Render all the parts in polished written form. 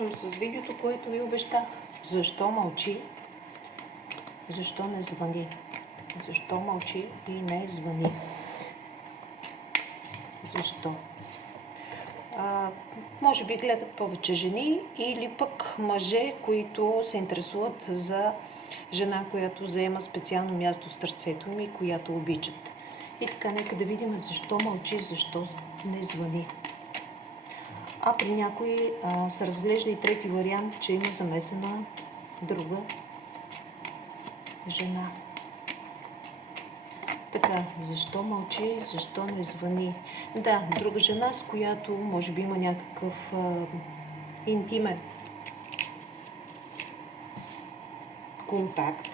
започвам с видеото, което ви обещах. Защо мълчи? Защо не звъни? Защо мълчи и не звъни? Защо? Може би гледат повече жени или пък мъже, които се интересуват за жена, която заема специално място в сърцето им и която обичат. И така, нека да видим защо мълчи, защо не звъни. А при някои се разглежда и трети вариант, че има замесена друга жена. Така, защо мълчи, защо не звъни? Да, друга жена, с която може би има някакъв интимен контакт.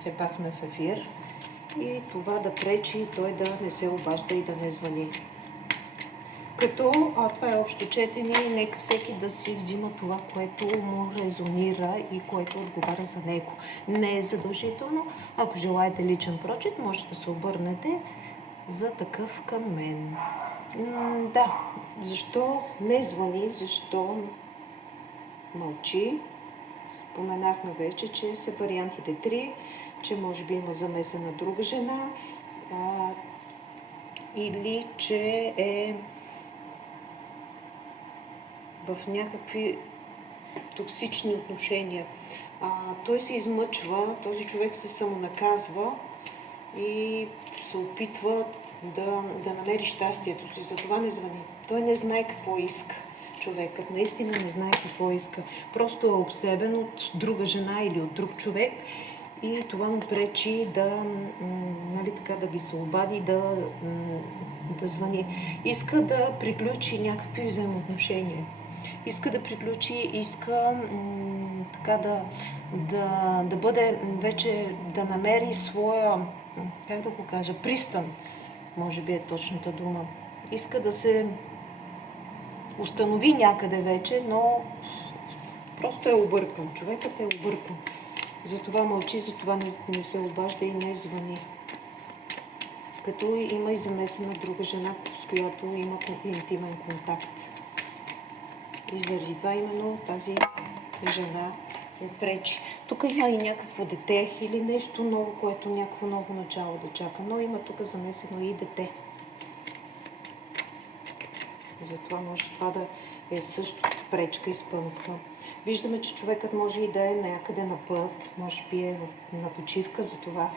Все пак сме в ефир. И това да пречи той да не се обажда и да не звъни. Като това е общо четене, нека всеки да си взима това, което му резонира и което отговаря за него. Не е задължително. Ако желаете личен прочит, може да се обърнете за такъв към мен. Да, защо не звъни, защо мълчи? Споменахме вече, че са вариантите 3, че може би има замесена друга жена или че е в някакви токсични отношения. Той се измъчва, този човек се самонаказва и се опитва да намери щастието си. Затова не звъни. Той не знае какво иска. Човекът наистина не знае какво иска. Просто е обсебен от друга жена или от друг човек и това му пречи да ви се обади, да звъни. Иска да приключи някакви взаимоотношения. Иска да приключи, иска да бъде вече, да намери своя, пристан, може би е точната дума. Иска да се установи някъде вече, но просто е объркан. Човекът е объркан. Затова мълчи, затова не се обажда и не звъни. Като има и замесена друга жена, с която има интимен контакт. И заради това именно тази жена пречи. Тук има и някакво дете или нещо ново, което някакво ново начало да чака. Но има тук замесено и дете. Затова може това да е също пречка и спънка. Виждаме, че човекът може и да е някъде на път, може би е на почивка, затова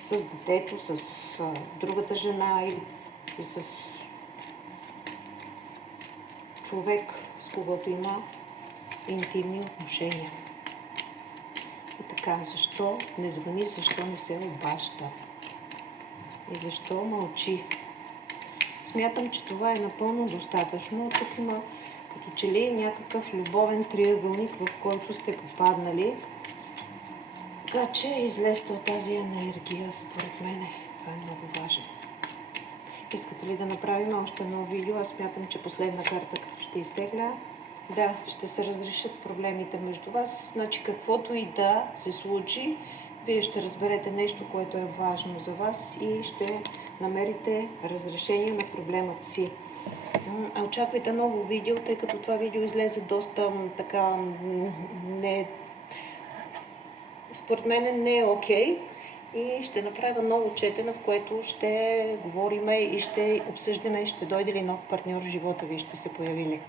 с детето, с другата жена или с човек, с когото има интимни отношения. И така, защо не звъни, защо не се обажда? И защо мълчи? Смятам, че това е напълно достатъчно. Тук има като че ли някакъв любовен триъгълник, в който сте попаднали. Така че излезте от тази енергия, според мен. Това е много важно. Искате ли да направим още едно видео? Аз смятам, че последна карта ще изтегля. Да, ще се разрешат проблемите между вас. Значи каквото и да се случи, вие ще разберете нещо, което е важно за вас и ще намерите разрешение на проблемът си. Очаквайте ново видео, тъй като това видео излезе доста според мен не е окей. И ще направя ново четене, в което ще говориме и ще обсъждаме, ще дойде ли нов партньор в живота ви, ще се появи ли.